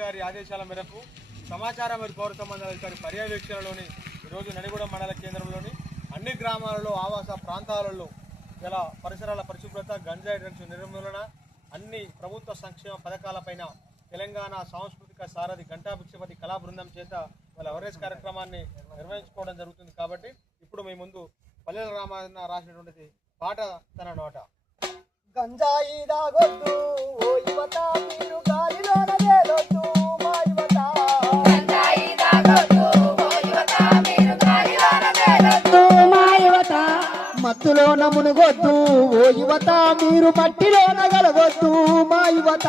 గారి ఆదేశాల మేరకు సమాచారం మరియు పౌర సంబంధాల అధికారి పర్యవేక్షణలోని ఈరోజు నడిగూడెం మండల కేంద్రంలోని అన్ని గ్రామాలలో ఆవాస ప్రాంతాలలో గల పరిసరాల పరిశుభ్రత, గంజాయి డ్రగ్స్ నిర్మూలన, అన్ని ప్రభుత్వ సంక్షేమ పథకాలపైన తెలంగాణ సాంస్కృతిక సారథి ఘంటాభిక్షపతి కళా బృందం చేత వాళ్ళ అవేర్నెస్ కార్యక్రమాన్ని నిర్వహించుకోవడం జరుగుతుంది. కాబట్టి ఇప్పుడు మీ ముందు పల్లెల రామన్న రాసినటువంటి పాట తన నోట. గంజాయి దాగొద్దు ఓ యువత, మీరు గాలిలోన వేలొద్దు మా యువత. గంజాయి దాగొద్దు ఓ యువత, మీరు గాలిలోన వేలొద్దు మా యువత. మత్తులోన మునుగొద్దు ఓ యువత, మీరు మట్టిలోన గలగొద్దు మా యువత.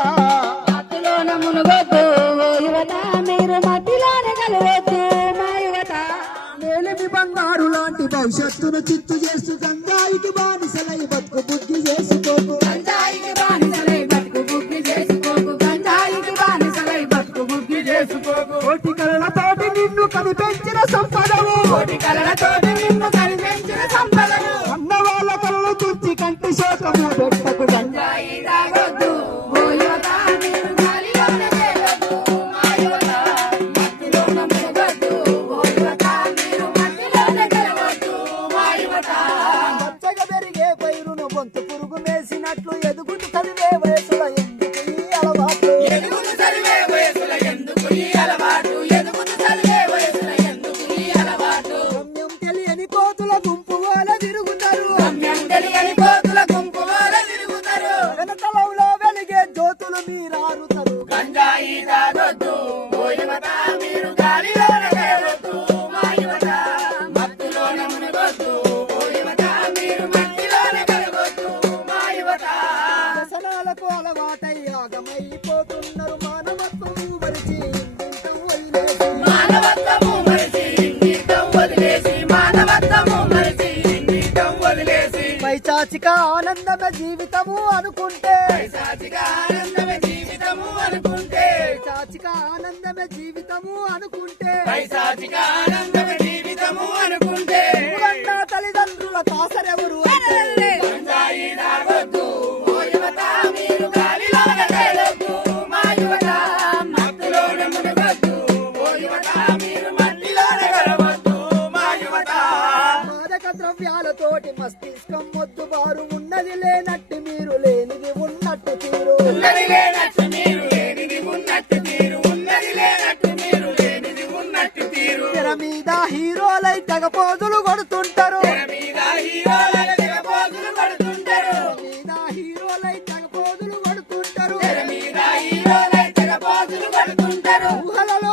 మత్తులోన మునుగొద్దు ఓ యువత, మీరు మట్టిలోన గలగొద్దు మా యువత. మేలిమి బంగారు లాంటి భవిష్యత్తును చిత్తు చేస్తూ గంజాయికి బానిసలై బతుకు బుద్ధి చేసుకోకు. గంజాయికి బానిసలై బతుకు బుద్ధి చేసుకోకు. గంజాయికి బానిసలై బతుకు బుద్ధి చేసుకోకు. కోటి కళ్ళతోటి నిన్ను కనిపెంచిన సంపదవు, కోటి కలలతోటి నిన్ను కనిపించిన సంపదను. అన్న వాళ్ళ కళ్ళు తుచ్చి కంటి శోకము పెట్టకు. గంజాయి దాగొద్దు ఓ యువత, మీరు గాలిలోన వేలొద్దు మా యువత. మట్టిలోన మునుగొద్దు ఓ యువత, మీరు మట్టిలోన గెలవద్దు మా యువత. పచ్చగా పెరిగే పైరును బొంతు పురుగు మేసినట్లు ఎదుగుతూ చదివే వయసుల ఎందుకు ఈ అలవాట్లు. ఎదుగుతూ చదివే వయసుల ఎందుకు ఈ అలవాటు. ఎదుగుతూ చదివే వయసుల ఎందుకు ఈ అలవాటు. గమ్యం తెలియని కోతుల గుంపు వల తిరుగుతారు, గమ్యం తెలియని కోతుల గుంపు వల తిరుగుతారు. వెనకలంలో వెలిగే జ్యోతులు మీరారుతారు. గంజాయి తాగొద్దు ఓ యువత, మీరు గాలిలోన గెలవద్దు మా యువత. మత్తులోన మునుగొద్దు ఓ యువత, మీరు మట్టిలోన గెలవద్దు మా యువత. వ్యసనాలకు అలవాటై ఆగమైపోతున్నారు. మానవత్వం మరిచి ఇంగితం వదిలేసి, మానవత్వము మరిచి ఇంగితం వదిలేసి. మానవత్వము మరిచి ఇంగితం వదిలేసి. పైచాచిక ఆనందమే జీవితము అనుకుంటే, పైశాచిక ఆనందమే జీవితము అనుకుంటే. పైచాచిక ఆనందమే జీవితము అనుకుంటే, పైశాచిక ఆనందమే జీవితము అనుకుంటే. ఊరన్న తల్లిదండ్రుల కాసరెవరు అంటే. గంజాయి తాగొద్దు ఓ యువత, మీరు గాలిలోన తేలొద్దు మా యువత. మత్తులోన మునుగొద్దు ఓ యువత, మీరు మట్టిలోన గెలవద్దు మా యువత. మాదక ద్రవ్యాలతోటి మస్తిష్కం మొద్దు బారు. ఉన్నది లేనట్టు మీరు, లేనిది ఉన్నట్టు తీరు. ఉన్నది లేనట్టు మీరు, లేనిది ఉన్నట్టు తీరు. ఉన్నది లేనట్టు మీరు, లేనిది ఉన్నట్టు తీరు. తెర మీద హీరోలై తెగ పోజులు కొడుతుంటారు, తెర మీద హీరోల తెగపోతులు కొడుతుంటారు. మీద హీరోలై తెగ పోజులు కొడుతుంటారు. తెర మీద హీరోల తెగపోతులు కొడుతుంటారు. ఊహలలో